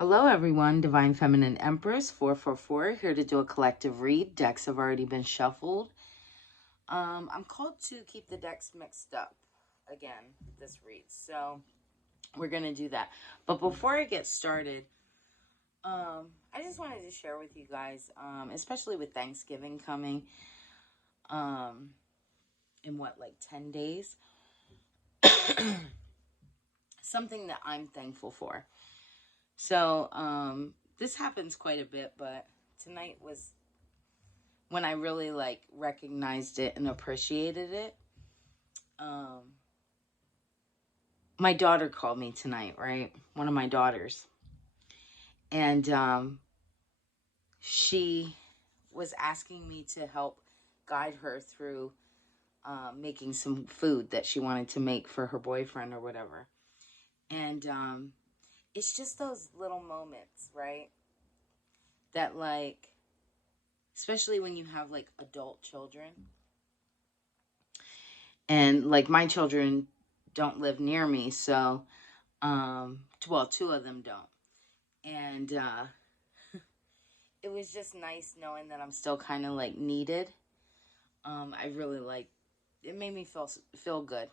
Hello everyone, Divine Feminine Empress 444 here to do a collective read. Decks have already been shuffled. I'm called to keep the decks mixed up again this read, so we're gonna do that. But before I get started, I just wanted to share with you guys, especially with Thanksgiving coming, in like 10 days, something that I'm thankful for. So this happens quite a bit, but tonight was when I really recognized it and appreciated it. My daughter called me tonight, right? One of my daughters. And she was asking me to help guide her through making some food that she wanted to make for her boyfriend or whatever. And it's just those little moments, right? That especially when you have adult children. And my children don't live near me, so well, two of them don't. And it was just nice knowing that I'm still kind of needed. I really it made me feel good.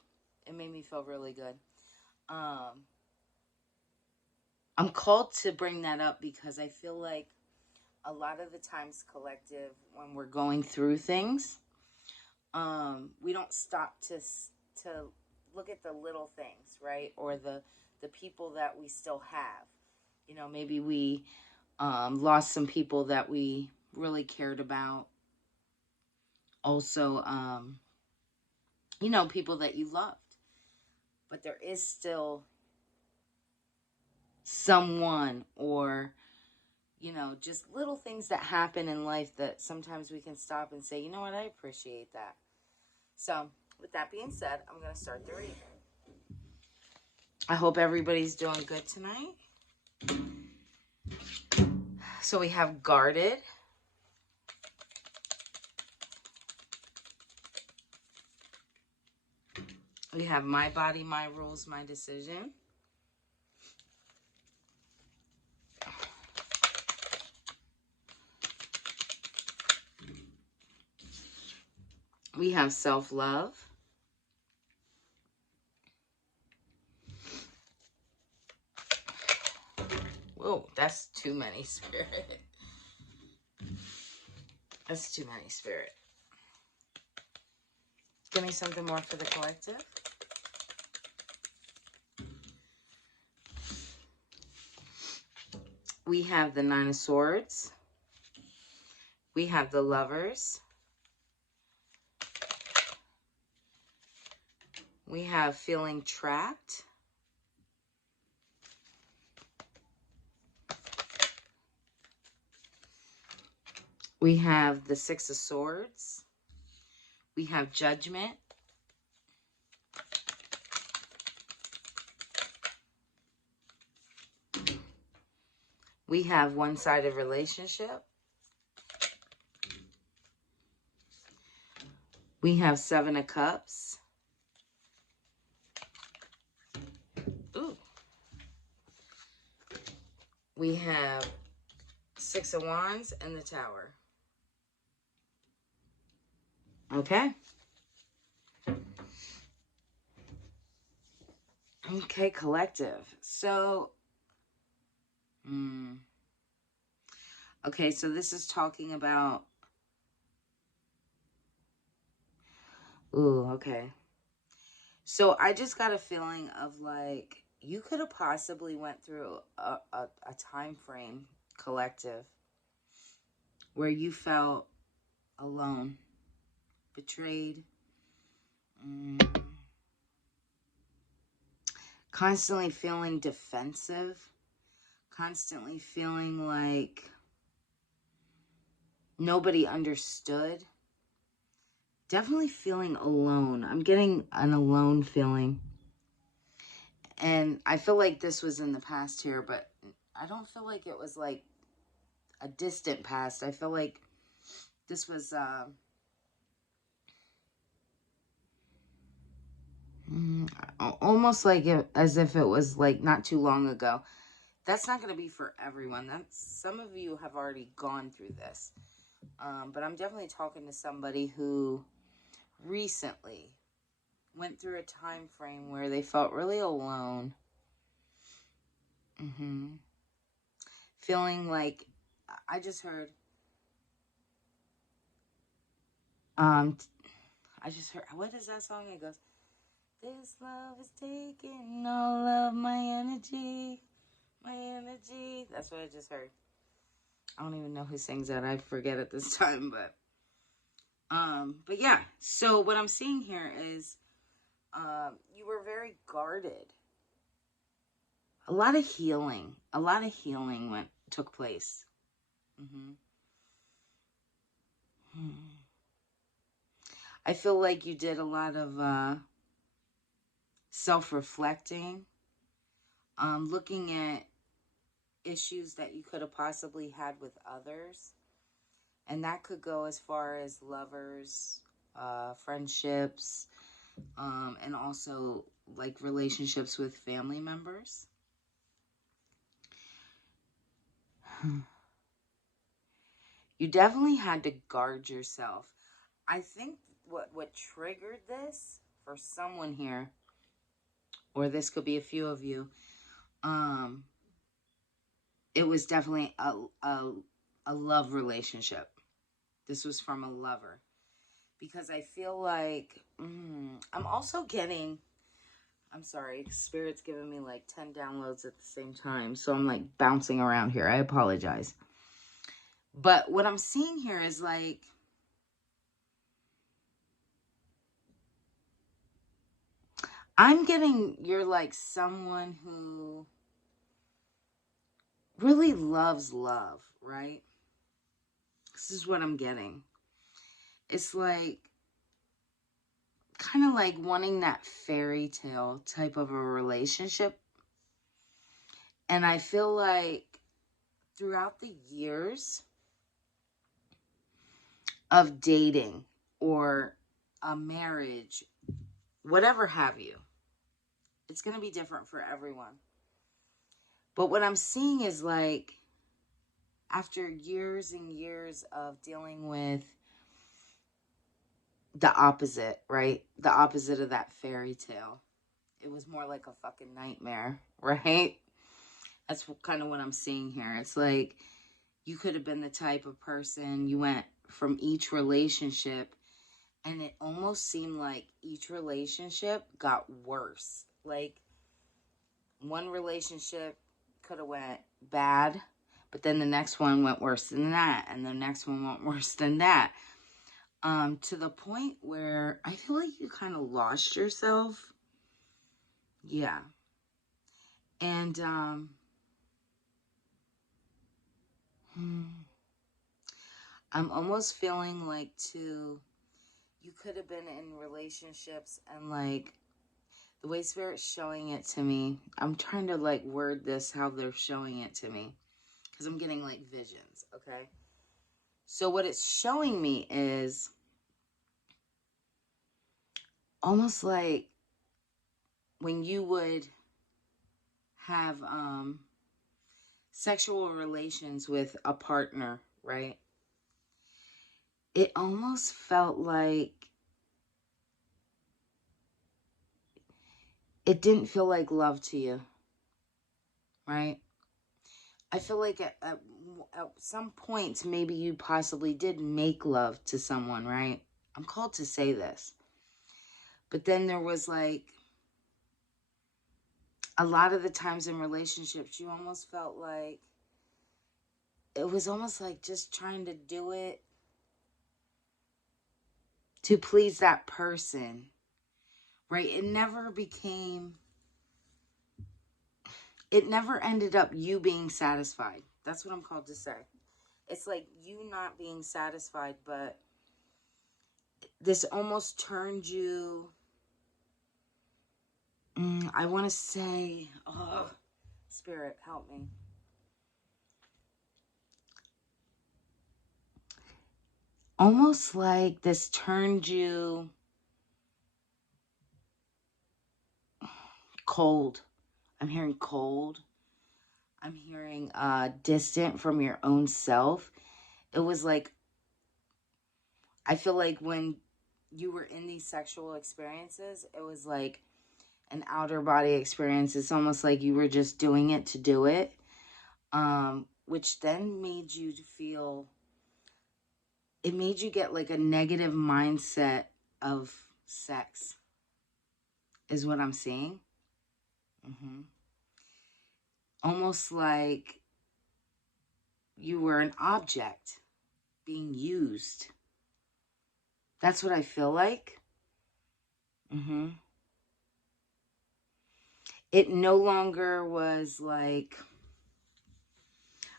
It made me feel really good. I'm called to bring that up because I feel like a lot of the times, collective, when we're going through things, we don't stop to look at the little things, right? Or the people that we still have. You know, maybe we lost some people that we really cared about. Also, people that you loved. But there is still someone, or just little things that happen in life that sometimes we can stop and say, you know what, I appreciate that. So with that being said, I'm going to start the reading. I hope everybody's doing good tonight. So we have guarded. We have my body, my rules, my decision. We have self-love. Whoa, that's too many, Spirit. That's too many, Spirit. Give me something more for the collective. We have the Nine of Swords. We have the Lovers. We have feeling trapped. We have the Six of Swords. We have Judgment. We have one-sided relationship. We have Seven of Cups. Ooh. We have Six of Wands and the Tower. Okay. Okay, collective. So, okay, so this is talking about, okay. So I just got a feeling of you could have possibly went through a time frame, collective, where you felt alone, betrayed, constantly feeling defensive, constantly feeling like nobody understood, definitely feeling alone. I'm getting an alone feeling. And I feel like this was in the past here, but I don't feel like it was like a distant past. I feel like this was almost like as if it was like not too long ago. that's not going to be for everyone. That's, some of you have already gone through this. But I'm definitely talking to somebody who recently went through a time frame where they felt really alone. Feeling like, I just heard, what is that song? It goes, this love is taking all of my energy. That's what I just heard. I don't even know who sings that. I forget at this time, but yeah. So what I'm seeing here is, you were very guarded. A lot of healing took place. I feel like you did a lot of self-reflecting, looking at issues that you could have possibly had with others. And that could go as far as lovers, friendships, and also like relationships with family members. You definitely had to guard yourself. I think what triggered this for someone here, or this could be a few of you, it was definitely a love relationship. This was from a lover. Because I feel like, I'm also getting, I'm sorry, Spirit's giving me like 10 downloads at the same time. So I'm like bouncing around here. I apologize. But what I'm seeing here is like, I'm getting, you're like someone who really loves love, right? This is what I'm getting. It's like, kind of like wanting that fairy tale type of a relationship. And I feel like throughout the years of dating or a marriage, whatever have you, it's going to be different for everyone. But what I'm seeing is like, after years and years of dealing with the opposite, right? The opposite of that fairy tale. It was more like a fucking nightmare, right? That's kind of what I'm seeing here. It's like, you could have been the type of person, you went from each relationship, and it almost seemed like each relationship got worse. Like, one relationship could have went bad, but then the next one went worse than that, and the next one went worse than that. To the point where I feel like you kind of lost yourself. Yeah. And, I'm almost feeling like, too, you could have been in relationships and, like, the way Spirit's showing it to me, I'm trying to, like, word this how they're showing it to me, because I'm getting, like, visions, okay? So what it's showing me is almost like when you would have sexual relations with a partner, right? It almost felt like it didn't feel like love to you, right? I feel like at some points, maybe you possibly did make love to someone, right? I'm called to say this. But then there was like, a lot of the times in relationships, you almost felt like, it was almost like just trying to do it to please that person, right? It never ended up you being satisfied. That's what I'm called to say. It's like you not being satisfied, but this almost turned you, I want to say, oh, Spirit, help me. Almost like this turned you cold. I'm hearing cold. I'm hearing distant from your own self. It was like, I feel like when you were in these sexual experiences, it was like an outer body experience. It's almost like you were just doing it to do it, which then made you feel, it made you get like a negative mindset of sex, is what I'm seeing. hmm Almost like you were an object being used. That's what I feel like. hmm It no longer was like,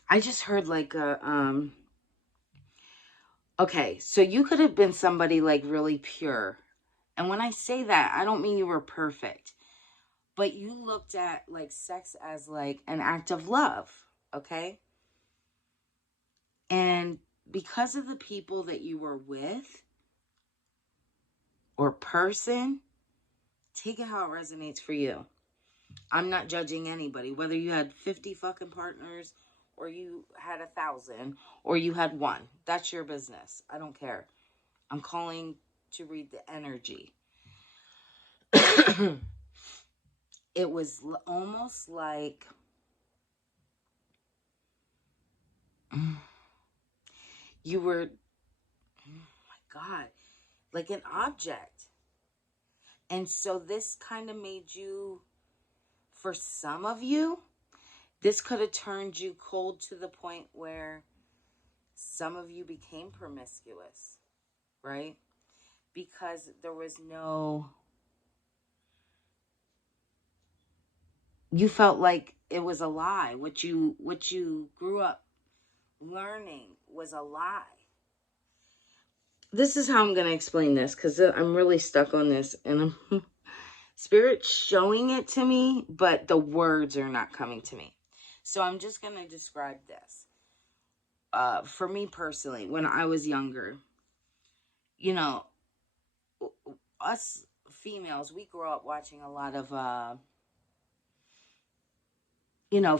I just heard like a, okay, so you could have been somebody like really pure. And when I say that, I don't mean you were perfect, but you looked at like sex as like an act of love, okay? And because of the people that you were with or person, take it how it resonates for you. I'm not judging anybody, whether you had 50 fucking partners or you had 1,000 or you had one. That's your business. I don't care. I'm calling to read the energy. It was almost like you were, oh my God, like an object. And so this kind of made you, for some of you, this could have turned you cold to the point where some of you became promiscuous, right? Because there was no, you felt like it was a lie. What you grew up learning was a lie. This is how I'm going to explain this, because I'm really stuck on this, and I'm spirit showing it to me, but the words are not coming to me. So I'm just going to describe this. For me personally, when I was younger, you know, us females, we grew up watching a lot of,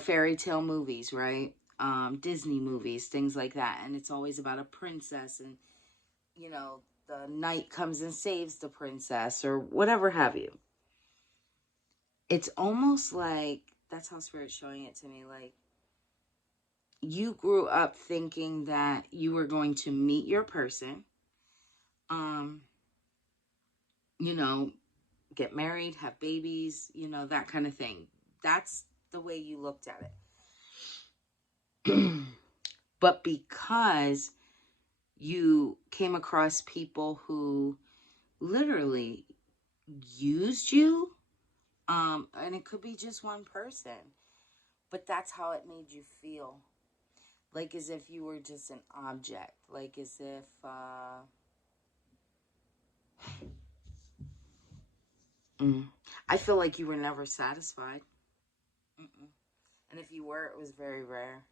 fairy tale movies, right? Disney movies, things like that. And it's always about a princess, and, the knight comes and saves the princess or whatever have you. It's almost like that's how spirit's showing it to me. Like, you grew up thinking that you were going to meet your person, um, you know, get married, have babies, that kind of thing. That's the way you looked at it. But because you came across people who literally used you, and it could be just one person, but that's how it made you feel. Like as if you were just an object. Like as if, I feel like you were never satisfied. Mm-mm. And if you were, it was very rare.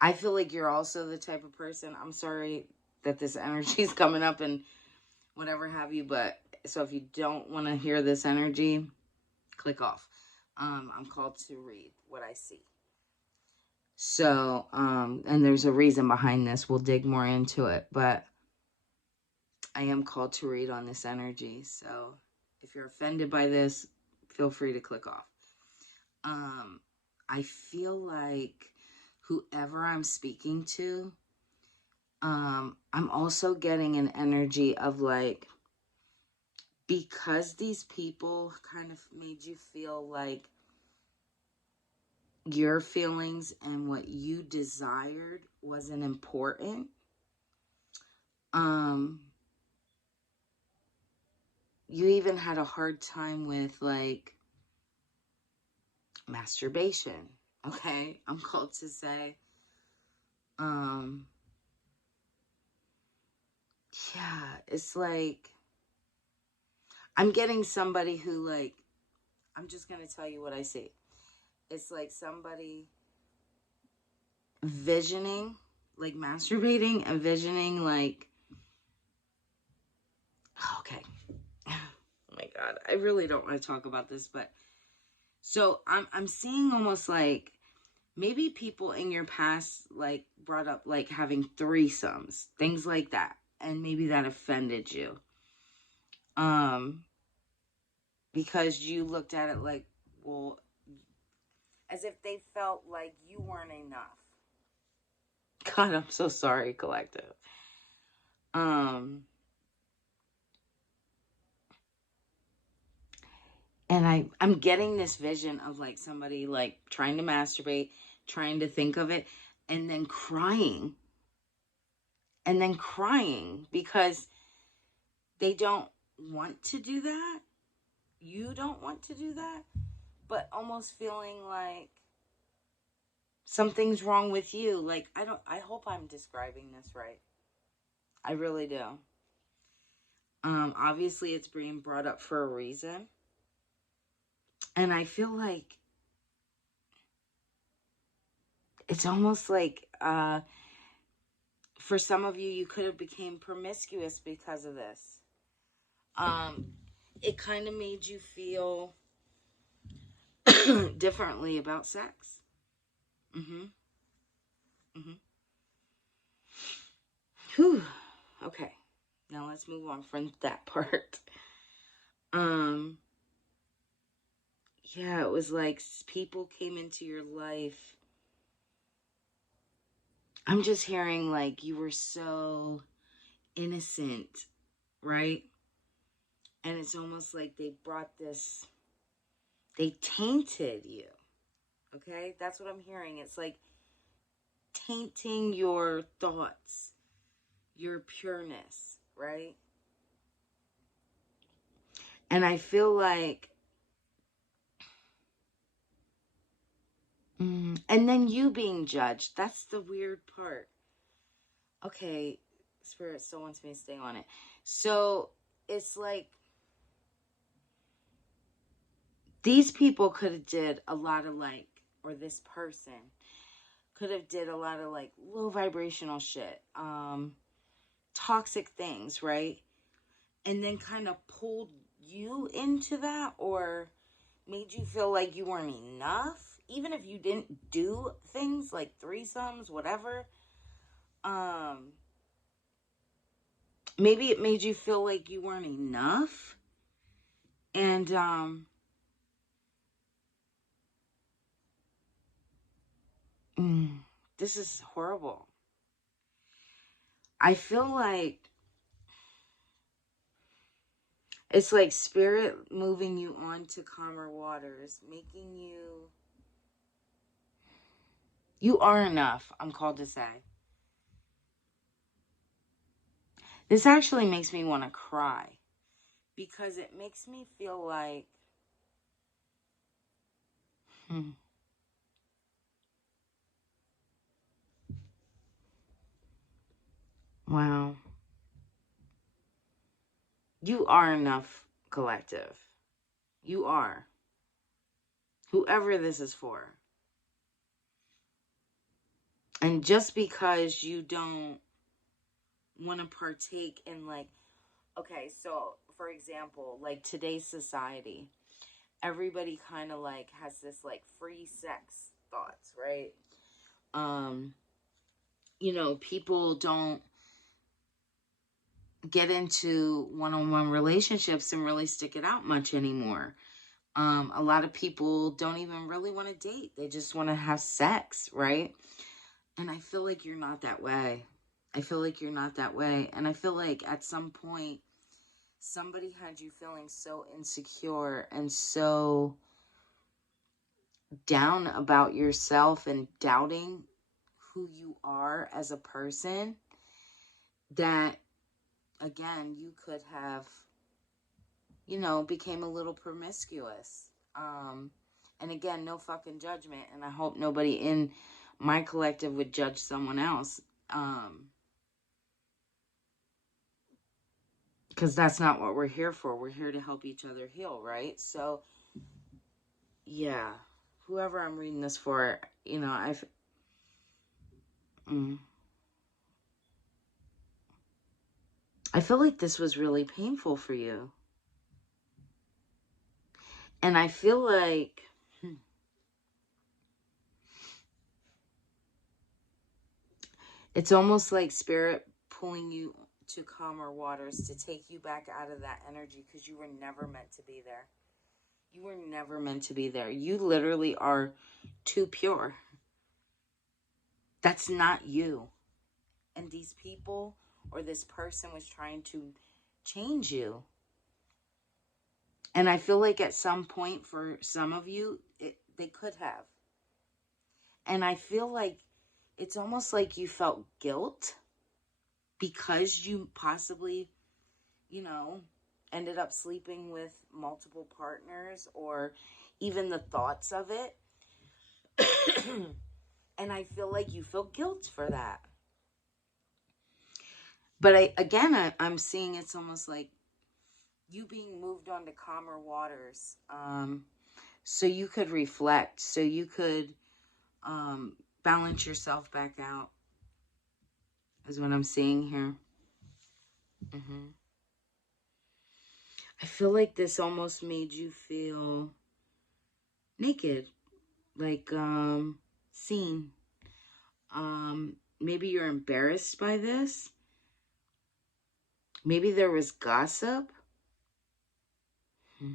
I feel like you're also the type of person, I'm sorry that this energy is coming up and whatever have you, but so if you don't want to hear this energy, click off. I'm called to read what I see. So, and there's a reason behind this. We'll dig more into it, but I am called to read on this energy. So if you're offended by this, feel free to click off. Um, I feel like whoever I'm speaking to, I'm also getting an energy of like, because these people kind of made you feel like your feelings and what you desired wasn't important, um, you even had a hard time with like masturbation. Okay, I'm called to say, um, yeah, it's like I'm getting somebody who like, I'm just gonna tell you what I see. It's like somebody visioning, like masturbating and visioning, like, okay. Oh my God, I really don't want to talk about this, but so I'm seeing almost like maybe people in your past like brought up like having threesomes, things like that, and maybe that offended you. Um, because you looked at it like, well, as if they felt like you weren't enough. God, I'm so sorry, collective. Um, and I'm getting this vision of like somebody like trying to masturbate, trying to think of it, and then crying. And then crying because they don't want to do that. You don't want to do that, but almost feeling like something's wrong with you. Like, I hope I'm describing this right. I really do. Obviously it's being brought up for a reason. And I feel like it's almost like for some of you, you could have became promiscuous because of this. Um, it kind of made you feel differently about sex. Mm-hmm. Mm-hmm. Whew. Okay. Now let's move on from that part. Um, yeah, it was like people came into your life. I'm just hearing like you were so innocent, right? And it's almost like they brought this, they tainted you. Okay? That's what I'm hearing. It's like tainting your thoughts, your pureness, right? And I feel like, and then you being judged. That's the weird part. Okay, Spirit still wants me to stay on it. So it's like these people could have did a lot of like, or this person could have did a lot of like low vibrational shit, toxic things, right? And then kind of pulled you into that, or made you feel like you weren't enough, even if you didn't do things like threesomes, whatever. Um, maybe it made you feel like you weren't enough, and this is horrible. I feel like it's like spirit moving you on to calmer waters, making you, you are enough, I'm called to say. This actually makes me want to cry because it makes me feel like, hmm, wow, you are enough, collective. You are. Whoever this is for. And just because you don't want to partake in like, okay, so for example, like today's society, everybody kind of like has this like free sex thoughts, right? Um, people don't get into one-on-one relationships and really stick it out much anymore. A lot of people don't even really want to date. They just want to have sex, right? And I feel like you're not that way. I feel like you're not that way. And I feel like at some point, somebody had you feeling so insecure and so down about yourself and doubting who you are as a person that, again, you could have, became a little promiscuous. And again, no fucking judgment. And I hope nobody in my collective would judge someone else. Because that's not what we're here for. We're here to help each other heal, right? So, yeah, whoever I'm reading this for, mm, I feel like this was really painful for you. And I feel like It's almost like spirit pulling you to calmer waters to take you back out of that energy because you were never meant to be there. You were never meant to be there. You literally are too pure. That's not you. And these people or this person was trying to change you. And I feel like at some point for some of you, they could have. And I feel like it's almost like you felt guilt because you possibly, you know, ended up sleeping with multiple partners or even the thoughts of it. And I feel like you feel guilt for that. But I'm seeing it's almost like you being moved on to calmer waters, so you could reflect, so you could balance yourself back out, is what I'm seeing here. hmm I feel like this almost made you feel naked, like seen. Maybe you're embarrassed by this. Maybe there was gossip. Hmm.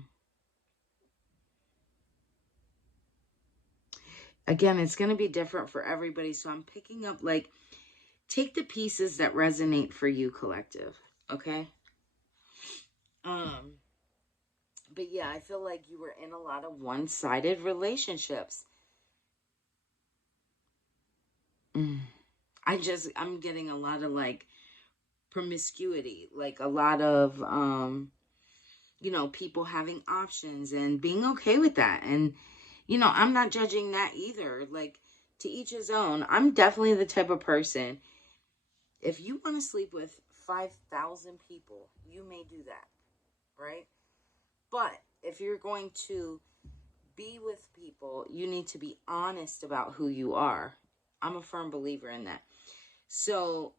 Again, it's going to be different for everybody. So I'm picking up like, take the pieces that resonate for you, collective. Okay. Um, but yeah, I feel like you were in a lot of one-sided relationships. Mm. I'm getting a lot of like promiscuity, like a lot of people having options and being okay with that. And I'm not judging that either. Like, to each his own. I'm definitely the type of person, if you want to sleep with 5,000 people, you may do that, right? But if you're going to be with people, you need to be honest about who you are. I'm a firm believer in that. So,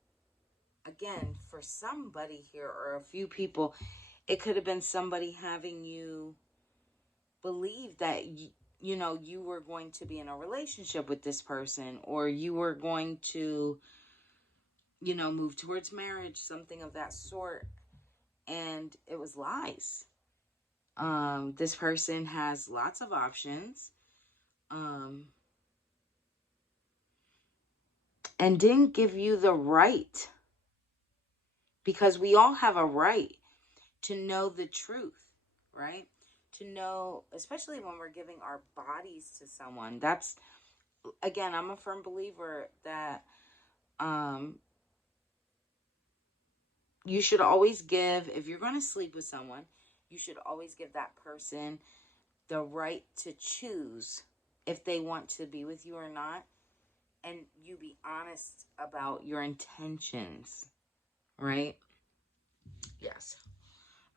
again, for somebody here or a few people, it could have been somebody having you believe that you were going to be in a relationship with this person, or you were going to move towards marriage, something of that sort, and it was lies. This person has lots of options, um and didn't give you the right, because we all have a right to know the truth, right? To know, especially when we're giving our bodies to someone. That's, again, I'm a firm believer that um you should always give, if you're going to sleep with someone, you should always give that person the right to choose if they want to be with you or not, and you be honest about your intentions, right? Yes.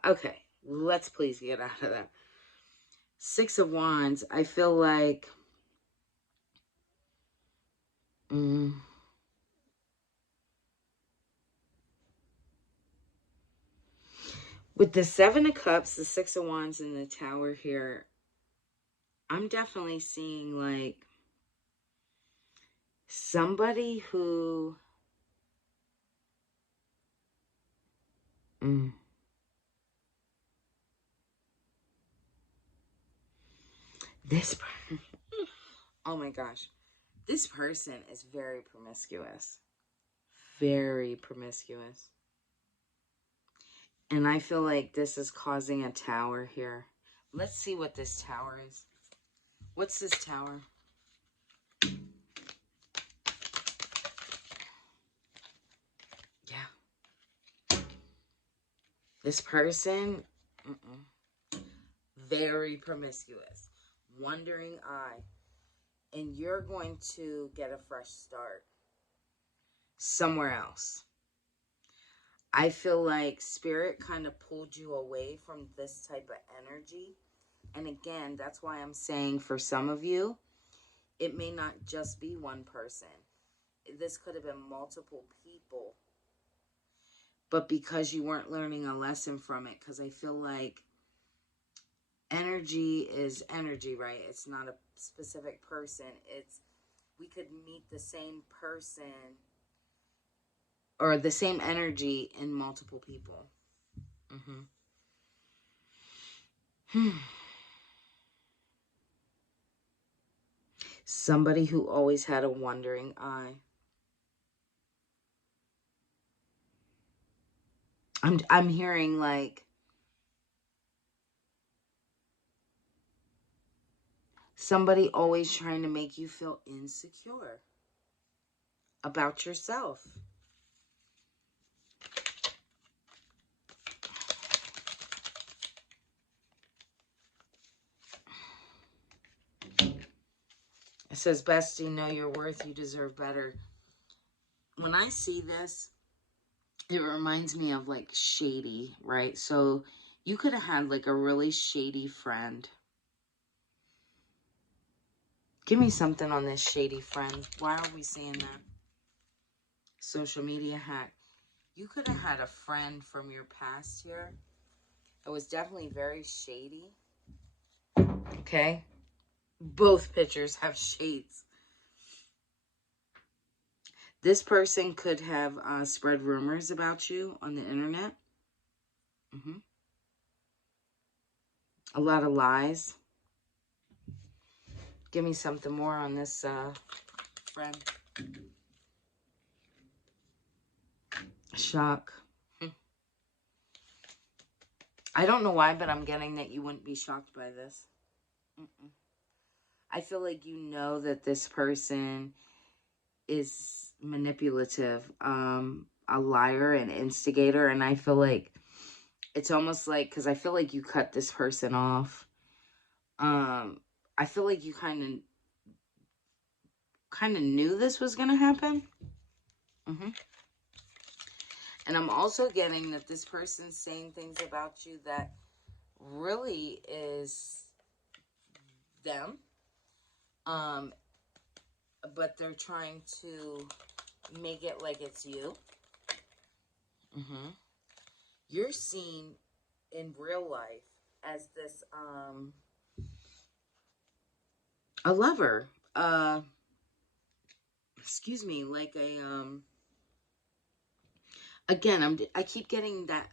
Okay, let's please get out of that. Six of Wands, I feel like mm, with the Seven of Cups, the Six of Wands, and the Tower here, I'm definitely seeing like somebody who mm, this oh my gosh, this person is very promiscuous, very promiscuous. And I feel like this is causing a tower here. Let's see what this tower is. What's this tower? Yeah. This person, very promiscuous. Wandering eye. And you're going to get a fresh start somewhere else. I feel like spirit kind of pulled you away from this type of energy. And again, that's why I'm saying for some of you, it may not just be one person. This could have been multiple people. But because you weren't learning a lesson from it, because I feel like energy is energy, right? It's not a specific person. We could meet the same person or the same energy in multiple people. Somebody who always had a wandering eye. I'm hearing like somebody always trying to make you feel insecure about yourself. It says, bestie, know your worth. You deserve better. When I see this, it reminds me of like shady, right? So you could have had like a really shady friend. Give me something on this shady friend. Why are we seeing that? Social media hack. You could have had a friend from your past here. It was definitely very shady. Okay? Both pictures have shades. This person could have spread rumors about you on the internet. A lot of lies. Give me something more on this friend. Shock. I don't know why, but I'm getting that you wouldn't be shocked by this. I feel like you know that this person is manipulative, a liar, an instigator, and I feel like it's almost like, because I feel like you cut this person off. I feel like you kind of knew this was gonna happen. And I'm also getting that this person's saying things about you that really is them. But they're trying to make it like it's you. You're seen in real life as this a lover. Excuse me, like a again, I keep getting that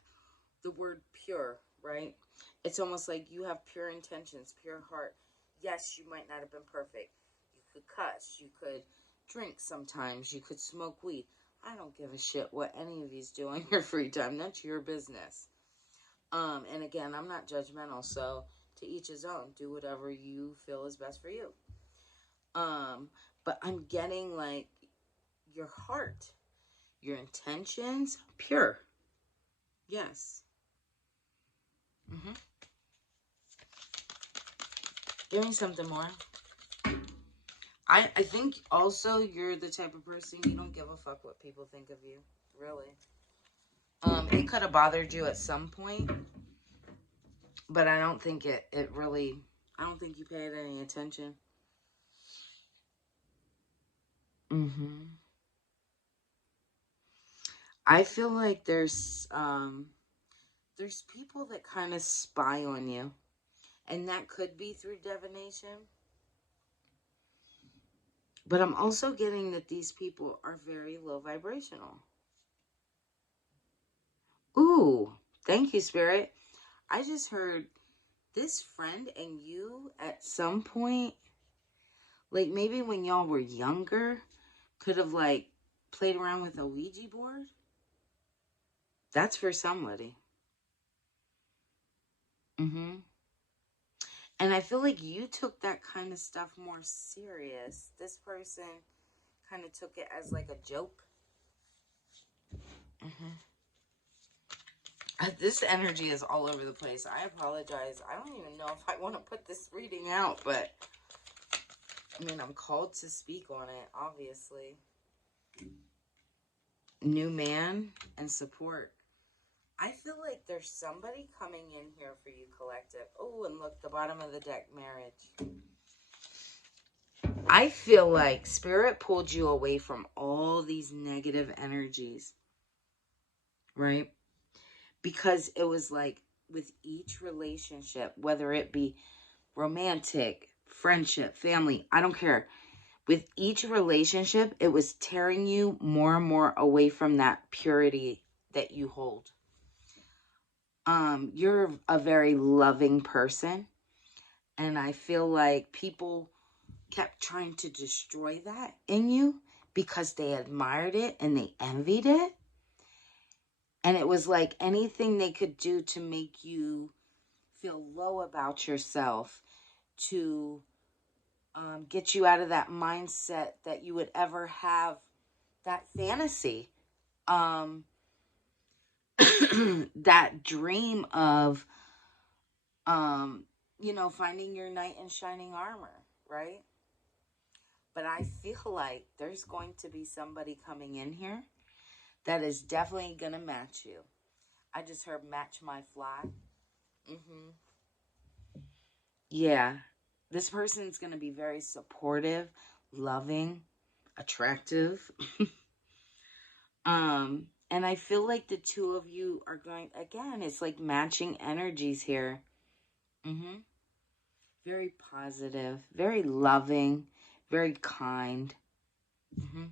the word pure, right? It's almost like you have pure intentions, pure heart. Yes, you might not have been perfect. You could cuss, you could drink sometimes, you could smoke weed. I don't give a shit what any of you's do on your free time. That's your business. And again, I'm not judgmental, so to each his own. Do whatever you feel is best for you. But I'm getting like your heart, your intentions, pure. Yes. Give me something more. I think also you're the type of person you don't give a fuck what people think of you. Really. It could have bothered you at some point, but I don't think it really, I don't think you paid any attention. I feel like there's people that kind of spy on you, and that could be through divination. But I'm also getting that these people are very low vibrational. Ooh, thank you, Spirit. I just heard this friend and you at some point, like maybe when y'all were younger, could have like played around with a Ouija board. That's for somebody. And I feel like you took that kind of stuff more serious. This person kind of took it as like a joke. This energy is all over the place. I apologize. I don't even know if I want to put this reading out, but I mean, I'm called to speak on it, obviously. New man and support. I feel like there's somebody coming in here for you, collective. Oh, and look, the bottom of the deck, marriage. I feel like Spirit pulled you away from all these negative energies, right? Because it was like with each relationship, whether it be romantic, friendship, family, I don't care. With each relationship, it was tearing you more and more away from that purity that you hold. You're a very loving person, and I feel like people kept trying to destroy that in you because they admired it and they envied it. And it was like anything they could do to make you feel low about yourself, to get you out of that mindset that you would ever have that fantasy, um, that dream of, finding your knight in shining armor, right? But I feel like there's going to be somebody coming in here that is definitely going to match you. I just heard match my fly. Mm-hmm. Yeah. This person's going to be very supportive, loving, attractive. And I feel like the two of you are going, again, it's like matching energies here. Mm-hmm. Very positive, very loving, very kind. Mm-hmm.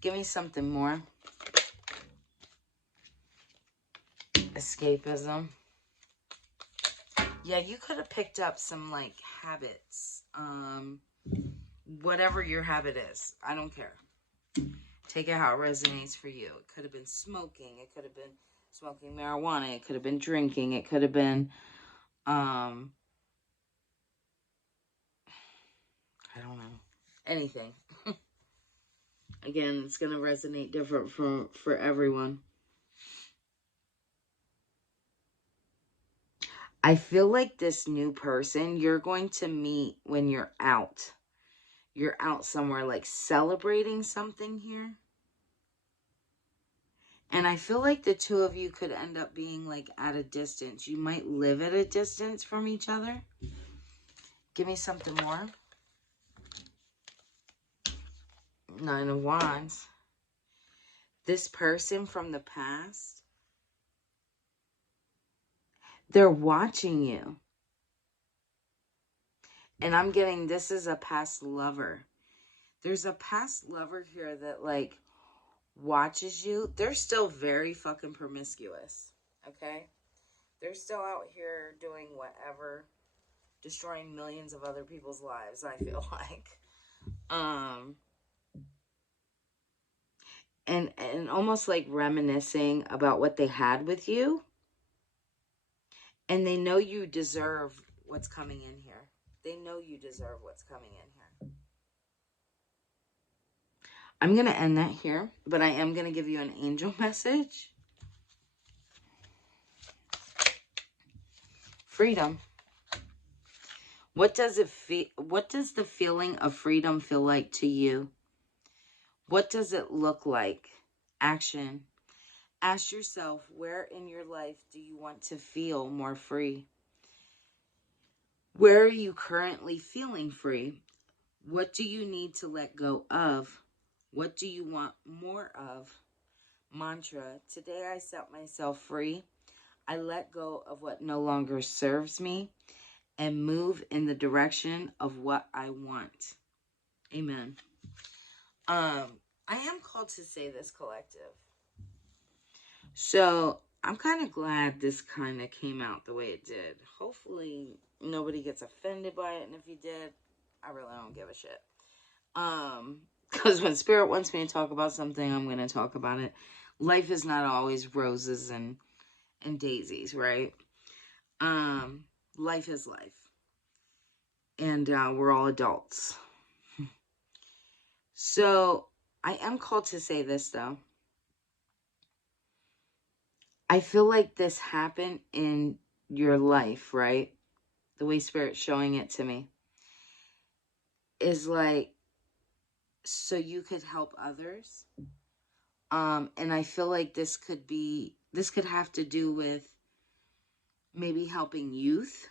Give me something more. Escapism. Yeah, you could have picked up some like habits. Whatever your habit is, I don't care. Take it how it resonates for you. It could have been smoking. It could have been smoking marijuana. It could have been drinking. It could have been, I don't know, anything. Again, it's gonna resonate different for everyone. I feel like this new person you're going to meet when you're out. You're out somewhere like celebrating something here. And I feel like the two of you could end up being like at a distance. You might live at a distance from each other. Give me something more. Nine of Wands. This person from the past, they're watching you. And I'm getting this is a past lover. There's a past lover here that like watches you. They're still very fucking promiscuous. Okay? They're still out here doing whatever, destroying millions of other people's lives, I feel like. And almost like reminiscing about what they had with you. And they know you deserve what's coming in here. They know you deserve what's coming in here. I'm going to end that here, but I am going to give you an angel message. Freedom. What does the feeling of freedom feel like to you? What does it look like? Action. Ask yourself, where in your life do you want to feel more free? Where are you currently feeling free? What do you need to let go of? What do you want more of? Mantra. Today I set myself free. I let go of what no longer serves me and move in the direction of what I want. Amen. I am called to say this, collective. So I'm kind of glad this kind of came out the way it did. Hopefully nobody gets offended by it, and if you did, I really don't give a shit. Because when Spirit wants me to talk about something, I'm going to talk about it. Life is not always roses and daisies, right? Life is life. And we're all adults. So I am called to say this, though. I feel like this happened in your life, right? The way Spirit's showing it to me is like, so you could help others. And I feel like this could have to do with maybe helping youth.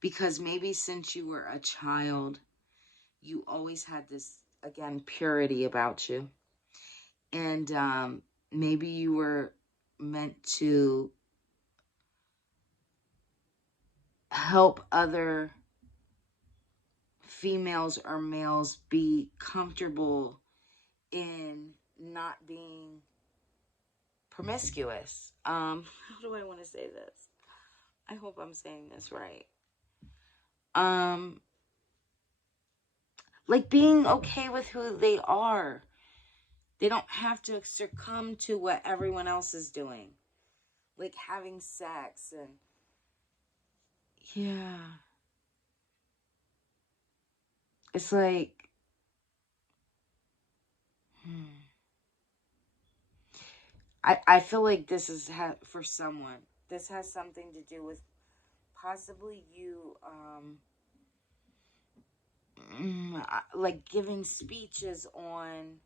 Because maybe since you were a child, you always had this, again, purity about you. And maybe you were meant to help other females or males be comfortable in not being promiscuous. How do I want to say this? I hope I'm saying this right. Like being okay with who they are. They don't have to succumb to what everyone else is doing. Like having sex and yeah. It's like I feel like this is for someone. This has something to do with possibly you like giving speeches on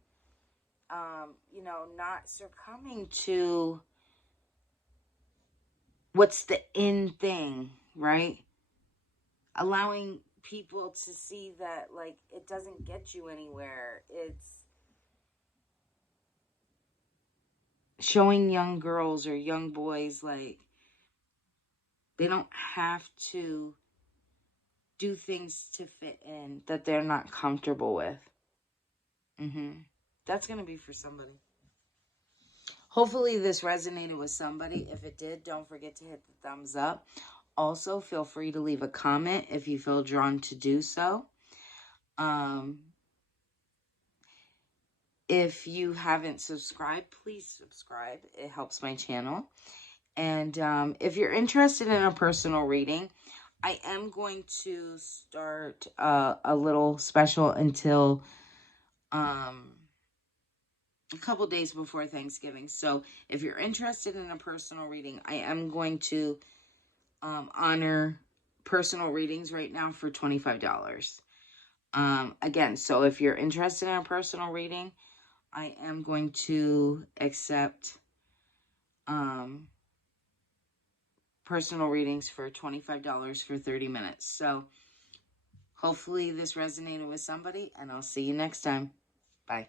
not succumbing to what's the in thing, right? Allowing people to see that like it doesn't get you anywhere. It's showing young girls or young boys like they don't have to do things to fit in that they're not comfortable with. That's gonna be for somebody. Hopefully this resonated with somebody. If it did, don't forget to hit the thumbs up. Also, feel free to leave a comment if you feel drawn to do so. If you haven't subscribed, please subscribe. It helps my channel. And if you're interested in a personal reading, I am going to start a little special until a couple days before Thanksgiving. So if you're interested in a personal reading, I am going to honor personal readings right now for $25. Again, so if you're interested in a personal reading, I am going to accept personal readings for $25 for 30 minutes. So hopefully this resonated with somebody, and I'll see you next time. Bye.